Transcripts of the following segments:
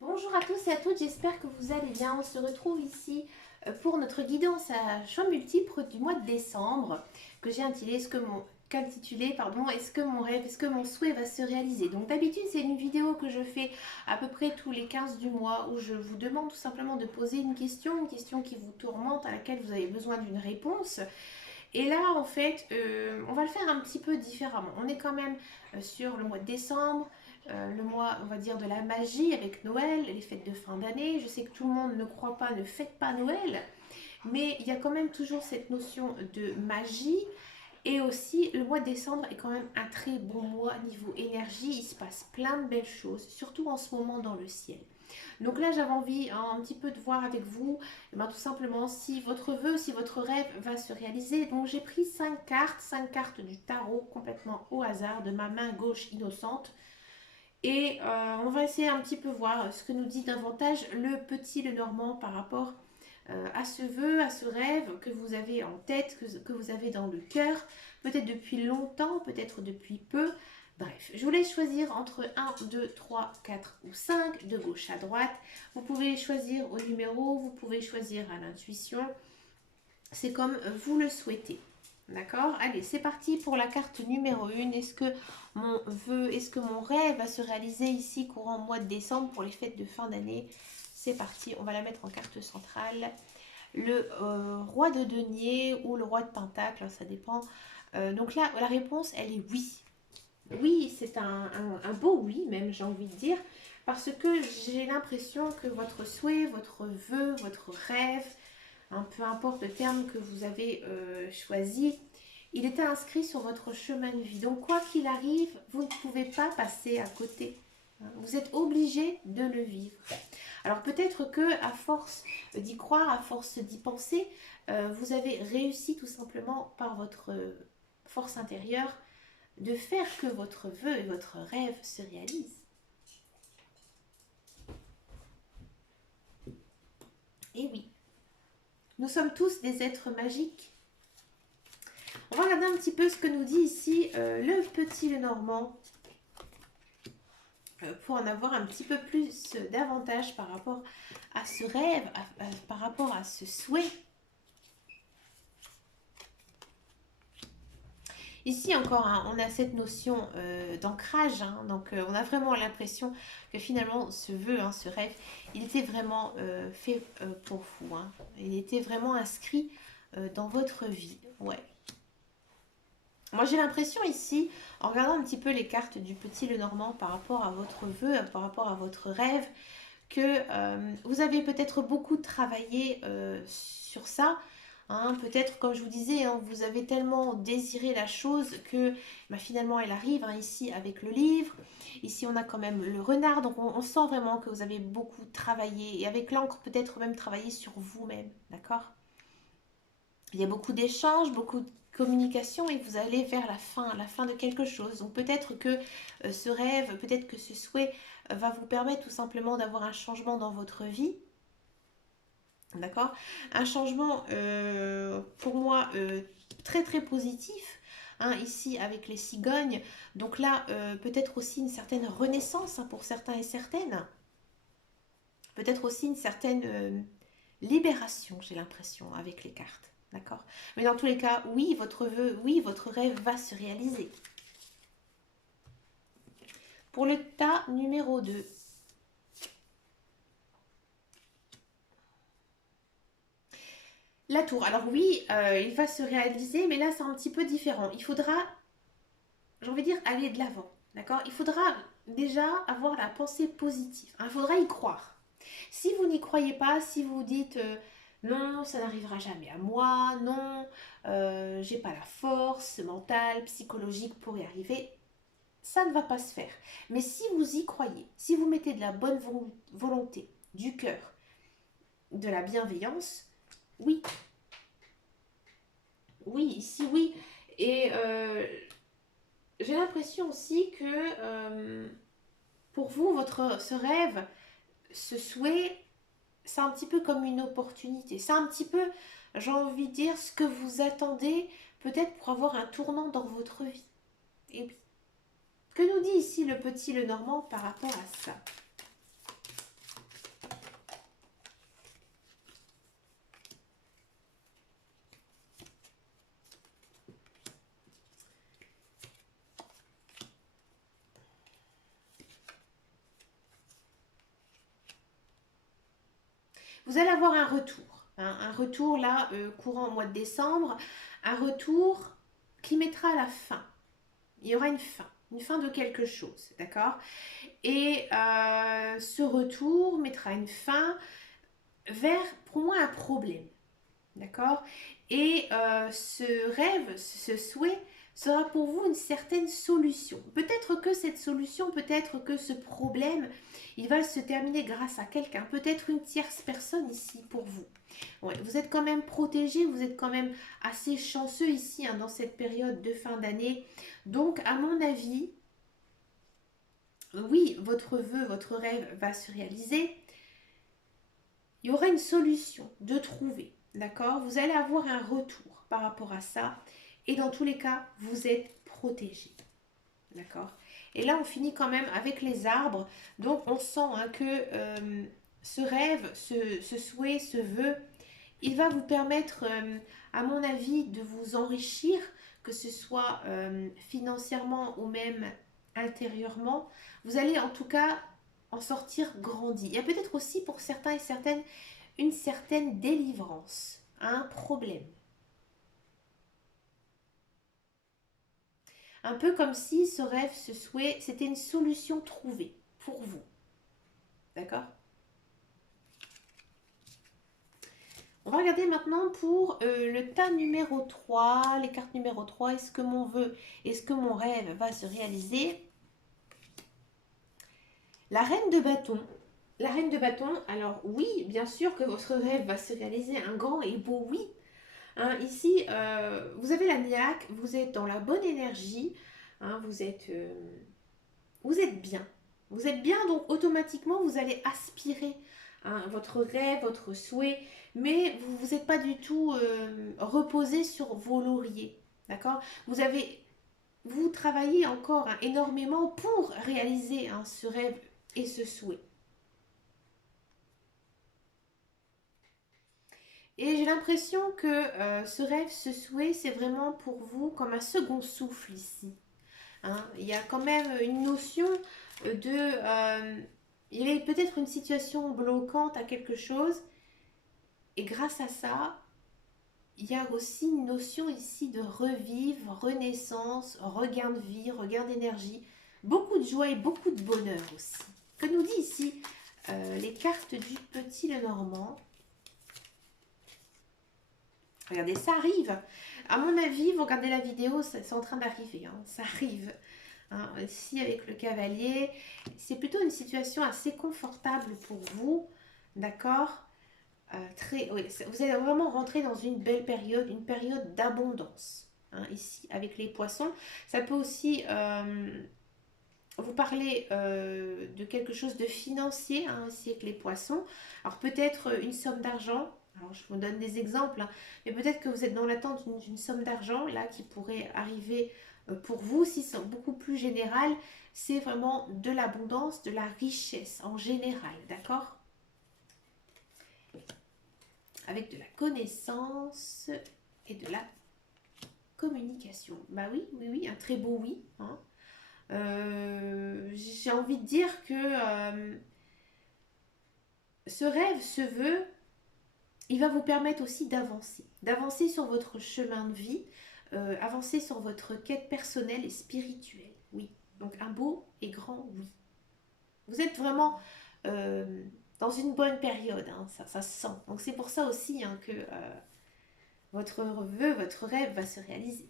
Bonjour à tous et à toutes, j'espère que vous allez bien. On se retrouve ici pour notre guidance à choix multiples du mois de décembre que j'ai intitulé Est-ce que mon rêve, est-ce que mon souhait va se réaliser. Donc d'habitude c'est une vidéo que je fais à peu près tous les 15 du mois où je vous demande tout simplement de poser une question qui vous tourmente, à laquelle vous avez besoin d'une réponse. Et là, en fait, on va le faire un petit peu différemment. On est quand même sur le mois de décembre, le mois, on va dire, de la magie avec Noël, les fêtes de fin d'année. Je sais que tout le monde ne croit pas, ne fête pas Noël, mais il y a quand même toujours cette notion de magie. Et aussi, le mois de décembre est quand même un très bon mois niveau énergie. Il se passe plein de belles choses, surtout en ce moment dans le ciel. Donc là, j'avais envie un petit peu de voir avec vous, tout simplement, si votre vœu, si votre rêve va se réaliser. Donc j'ai pris 5 cartes du tarot complètement au hasard de ma main gauche innocente. Et on va essayer un petit peu voir ce que nous dit davantage le petit, le normand par rapport à ce vœu, à ce rêve que vous avez en tête, que vous avez dans le cœur, peut-être depuis longtemps, peut-être depuis peu. Bref, je vous laisse choisir entre 1, 2, 3, 4 ou 5, de gauche à droite. Vous pouvez choisir au numéro, vous pouvez choisir à l'intuition. C'est comme vous le souhaitez. D'accord? Allez, c'est parti pour la carte numéro 1. Est-ce que mon vœu, est-ce que mon rêve va se réaliser ici courant mois de décembre pour les fêtes de fin d'année? C'est parti, on va la mettre en carte centrale. Le roi de denier ou le roi de pentacle, ça dépend. Donc là, la réponse, elle est oui. Oui, c'est un beau oui, même j'ai envie de dire, parce que j'ai l'impression que votre souhait, votre vœu, votre rêve, peu importe le terme que vous avez choisi, il était inscrit sur votre chemin de vie. Donc quoi qu'il arrive, vous ne pouvez pas passer à côté. Vous êtes obligé de le vivre. Alors peut-être que à force d'y croire, à force d'y penser, vous avez réussi tout simplement par votre force intérieure de faire que votre vœu et votre rêve se réalisent. Et oui, nous sommes tous des êtres magiques. On va regarder un petit peu ce que nous dit ici le petit Lenormand pour en avoir un petit peu plus davantage par rapport à ce rêve, par rapport à ce souhait. Ici encore, hein, on a cette notion d'ancrage, hein, donc on a vraiment l'impression que finalement ce vœu, hein, ce rêve, il était vraiment fait pour vous. Hein. Il était vraiment inscrit dans votre vie. Ouais. Moi j'ai l'impression ici, en regardant un petit peu les cartes du petit Lenormand par rapport à votre vœu, par rapport à votre rêve, que vous avez peut-être beaucoup travaillé sur ça. Hein, peut-être, comme je vous disais, hein, vous avez tellement désiré la chose que finalement elle arrive hein, ici avec le livre. Ici on a quand même le renard, donc on sent vraiment que vous avez beaucoup travaillé et avec l'encre peut-être même travaillé sur vous-même, d'accord? Il y a beaucoup d'échanges, beaucoup de communication et vous allez vers la fin de quelque chose. Donc peut-être que ce rêve, peut-être que ce souhait va vous permettre tout simplement d'avoir un changement dans votre vie. D'accord? Un changement pour moi très très positif. Hein, ici avec les cigognes. Donc là, peut-être aussi une certaine renaissance hein, pour certains et certaines. Peut-être aussi une certaine libération, j'ai l'impression, avec les cartes. D'accord? Mais dans tous les cas, oui, votre vœu, oui, votre rêve va se réaliser. Pour le tas numéro 2. La tour. Alors oui, il va se réaliser, mais là c'est un petit peu différent. Il faudra, j'ai envie de dire, aller de l'avant. D'accord? Il faudra déjà avoir la pensée positive. Hein, il faudra y croire. Si vous n'y croyez pas, si vous dites non, ça n'arrivera jamais à moi, non, j'ai pas la force mentale, psychologique pour y arriver, ça ne va pas se faire. Mais si vous y croyez, si vous mettez de la bonne volonté, du cœur, de la bienveillance, oui, oui, ici oui. Et j'ai l'impression aussi que pour vous, ce rêve, ce souhait, c'est un petit peu comme une opportunité. C'est un petit peu, j'ai envie de dire, ce que vous attendez peut-être pour avoir un tournant dans votre vie. Et oui. Que nous dit ici le petit Lenormand par rapport à ça? vous allez avoir un retour. Hein, un retour là, courant au mois de décembre, un retour qui mettra à la fin. Il y aura une fin de quelque chose, d'accord? Et ce retour mettra une fin vers, pour moi, un problème, d'accord? Et ce rêve, ce souhait sera pour vous une certaine solution. Peut-être que cette solution, peut-être que ce problème, il va se terminer grâce à quelqu'un, peut-être une tierce personne ici pour vous. Ouais, vous êtes quand même protégé, vous êtes quand même assez chanceux ici hein, dans cette période de fin d'année. Donc, à mon avis, oui, votre vœu, votre rêve va se réaliser. Il y aura une solution de trouver, d'accord? Vous allez avoir un retour par rapport à ça. Et dans tous les cas, vous êtes protégé, d'accord? Et là, on finit quand même avec les arbres. Donc, on sent hein, que ce rêve, ce souhait, ce vœu, il va vous permettre, à mon avis, de vous enrichir, que ce soit financièrement ou même intérieurement. Vous allez en tout cas en sortir grandi. Il y a peut-être aussi pour certains et certaines une certaine délivrance, un problème. Un peu comme si ce rêve, ce souhait, c'était une solution trouvée pour vous. D'accord? On va regarder maintenant pour le tas numéro 3, les cartes numéro 3. Est-ce que mon vœu, est-ce que mon rêve va se réaliser? La reine de bâton. La reine de bâton, alors oui, bien sûr que votre rêve va se réaliser, un grand et beau oui. Hein, ici, vous avez la niaque, vous êtes dans la bonne énergie, hein, vous êtes bien. Vous êtes bien, donc automatiquement, vous allez aspirer hein, votre rêve, votre souhait, mais vous n'êtes pas du tout reposé sur vos lauriers. D'accord? Vous travaillez encore hein, énormément pour réaliser hein, ce rêve et ce souhait. Et j'ai l'impression que ce rêve, ce souhait, c'est vraiment pour vous comme un second souffle ici. Hein. Il y a quand même une notion il y avait peut-être une situation bloquante à quelque chose. Et grâce à ça, il y a aussi une notion ici de revivre, renaissance, regain de vie, regain d'énergie. Beaucoup de joie et beaucoup de bonheur aussi. Que nous dit ici les cartes du Petit Lenormand? Regardez, ça arrive. À mon avis, vous regardez la vidéo, c'est en train d'arriver. Hein, ça arrive. Hein, ici, avec le cavalier, c'est plutôt une situation assez confortable pour vous. D'accord oui, vous allez vraiment rentrer dans une belle période, une période d'abondance. Hein, ici, avec les poissons. Ça peut aussi vous parler de quelque chose de financier, hein, ici avec les poissons. Alors peut-être une somme d'argent. Alors je vous donne des exemples, hein, mais peut-être que vous êtes dans l'attente d'une somme d'argent là qui pourrait arriver pour vous. Si c'est beaucoup plus général, c'est vraiment de l'abondance, de la richesse en général, d'accord? Avec de la connaissance et de la communication. Bah oui, oui, oui, un très beau oui. Hein. J'ai envie de dire que ce rêve, ce vœu, il va vous permettre aussi d'avancer sur votre chemin de vie, avancer sur votre quête personnelle et spirituelle. Oui, donc un beau et grand oui. Vous êtes vraiment dans une bonne période, hein, ça se sent. Donc c'est pour ça aussi hein, que votre vœu, votre rêve va se réaliser.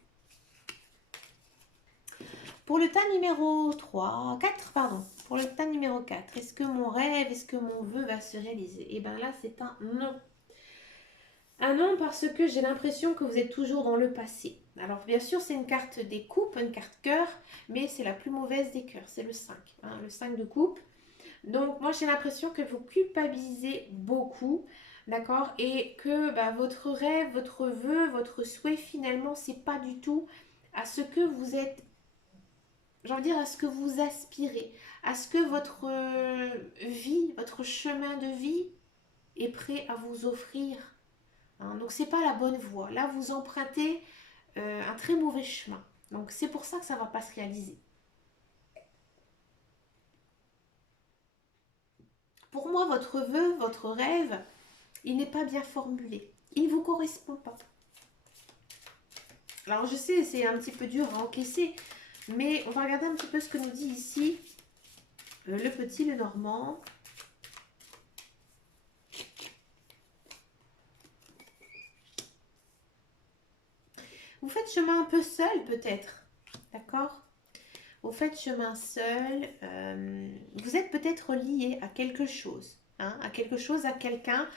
Pour le tas numéro 3, 4, pardon, pour le tas numéro 4, est-ce que mon rêve, est-ce que mon vœu va se réaliser? Et bien là, c'est un non. Un non parce que j'ai l'impression que vous êtes toujours dans le passé. Alors bien sûr, c'est une carte des coupes, une carte cœur, mais c'est la plus mauvaise des cœurs, c'est le 5. Hein, le 5 de coupe. Donc moi, j'ai l'impression que vous culpabilisez beaucoup, d'accord? Et que bah, votre rêve, votre vœu, votre souhait, finalement, c'est pas du tout à ce que vous êtes, j'ai envie de dire, à ce que vous aspirez, à ce que votre vie, votre chemin de vie est prêt à vous offrir. Hein. Donc c'est pas la bonne voie. Là, vous empruntez un très mauvais chemin. Donc c'est pour ça que ça ne va pas se réaliser. Pour moi, votre vœu, votre rêve, Il n'est pas bien formulé. Il ne vous correspond pas. Alors je sais, c'est un petit peu dur à encaisser, mais on va regarder un petit peu ce que nous dit ici le petit, le normand. Vous faites chemin un peu seul peut-être, d'accord? Vous faites chemin seul, vous êtes peut-être lié à quelque chose, hein, à quelque chose, à quelqu'un.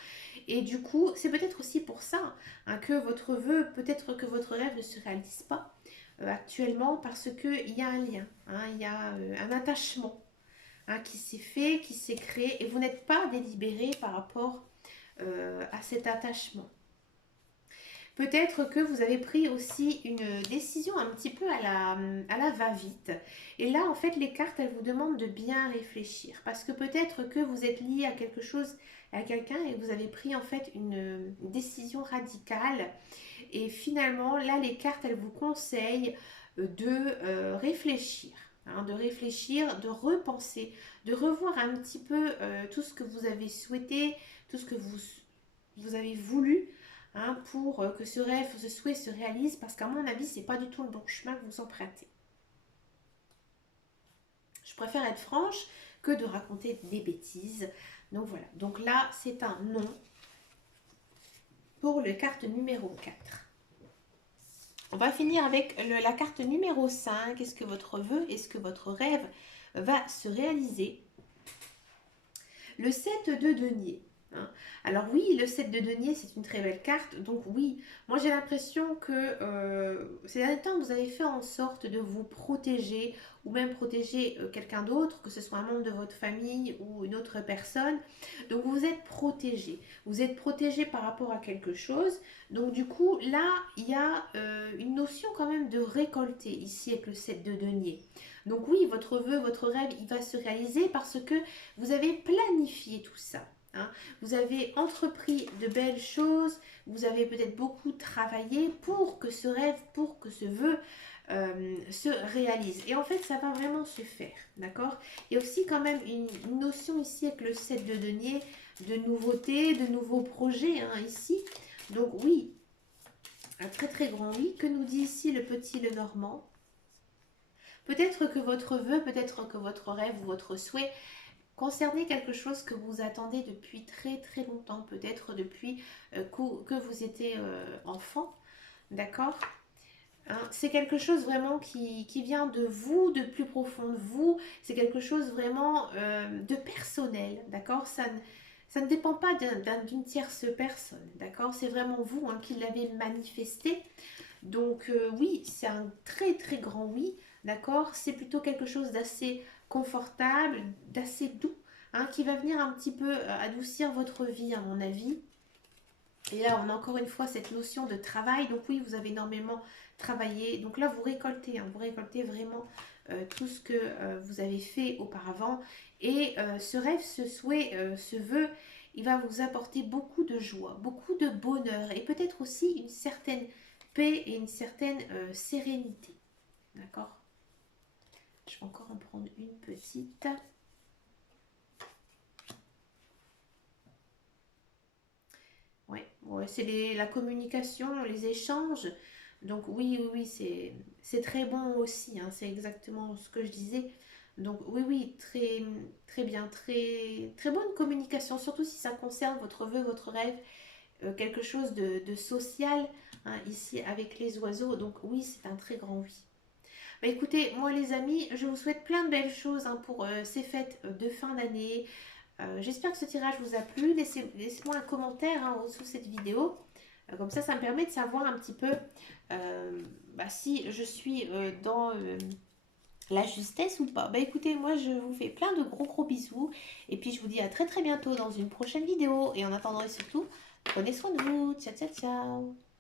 Et du coup, c'est peut-être aussi pour ça hein, que votre vœu, peut-être que votre rêve ne se réalise pas actuellement parce qu'il y a un lien, hein, il y a un attachement hein, qui s'est fait, qui s'est créé et vous n'êtes pas délibéré par rapport à cet attachement. Peut-être que vous avez pris aussi une décision un petit peu à la va-vite. Et là, en fait, les cartes, elles vous demandent de bien réfléchir. Parce que peut-être que vous êtes lié à quelque chose, à quelqu'un, et vous avez pris en fait une décision radicale. Et finalement, là, les cartes, elles vous conseillent de réfléchir. Hein, de réfléchir, de repenser, de revoir un petit peu tout ce que vous avez souhaité, tout ce que vous avez voulu hein, pour que ce rêve, ce souhait se réalise, parce qu'à mon avis, c'est pas du tout le bon chemin que vous empruntez. Je préfère être franche que de raconter des bêtises. Donc voilà, donc là, c'est un non pour la carte numéro 4. On va finir avec la carte numéro 5. Est-ce que votre vœu, est-ce que votre rêve va se réaliser? Le 7 de denier. Hein. Alors oui, le 7 de denier, c'est une très belle carte. Donc oui, moi j'ai l'impression que ces derniers temps, vous avez fait en sorte de vous protéger ou même protéger quelqu'un d'autre, que ce soit un membre de votre famille ou une autre personne. Donc vous êtes protégé. Vous êtes protégé par rapport à quelque chose. Donc du coup, là, il y a une notion quand même de récolter ici avec le 7 de denier. Donc oui, votre vœu, votre rêve, il va se réaliser parce que vous avez planifié tout ça. Hein. Vous avez entrepris de belles choses, vous avez peut-être beaucoup travaillé pour que ce rêve, pour que ce vœu se réalise. Et en fait, ça va vraiment se faire, d'accord? Il y a aussi quand même une notion ici avec le 7 de denier, de nouveautés, de nouveaux projets, hein, ici. Donc oui, un très très grand oui. Que nous dit ici le petit, le normand? Peut-être que votre vœu, peut-être que votre rêve ou votre souhait concernait quelque chose que vous attendez depuis très très longtemps, peut-être depuis que vous étiez enfant, d'accord? Hein, c'est quelque chose vraiment qui vient de vous, de plus profond de vous, c'est quelque chose vraiment de personnel, d'accord? Ça ne dépend pas d'une tierce personne, d'accord? C'est vraiment vous hein, qui l'avez manifesté. Donc oui, c'est un très très grand oui, d'accord? C'est plutôt quelque chose d'assez confortable, d'assez doux, hein, qui va venir un petit peu adoucir votre vie à mon avis. Et là, on a encore une fois cette notion de travail. Donc oui, vous avez énormément travaillé. Donc là, vous récoltez vraiment tout ce que vous avez fait auparavant. Et ce rêve, ce souhait, ce vœu, il va vous apporter beaucoup de joie, beaucoup de bonheur et peut-être aussi une certaine paix et une certaine sérénité. D'accord? Je vais encore en prendre une petite. Ouais, c'est la communication, les échanges. Donc oui, oui, oui, c'est très bon aussi. Hein, c'est exactement ce que je disais. Donc oui, oui, très, très bien, très, très bonne communication, surtout si ça concerne votre vœu, votre rêve, quelque chose de social, hein, ici avec les oiseaux. Donc oui, c'est un très grand oui. Bah, écoutez, moi les amis, je vous souhaite plein de belles choses hein, pour ces fêtes de fin d'année. J'espère que ce tirage vous a plu. Laissez-moi un commentaire hein, sous cette vidéo. Comme ça me permet de savoir un petit peu si je suis dans la justesse ou pas. Bah écoutez, moi je vous fais plein de gros gros bisous. Et puis je vous dis à très très bientôt dans une prochaine vidéo. Et en attendant et surtout, prenez soin de vous. Ciao ciao ciao.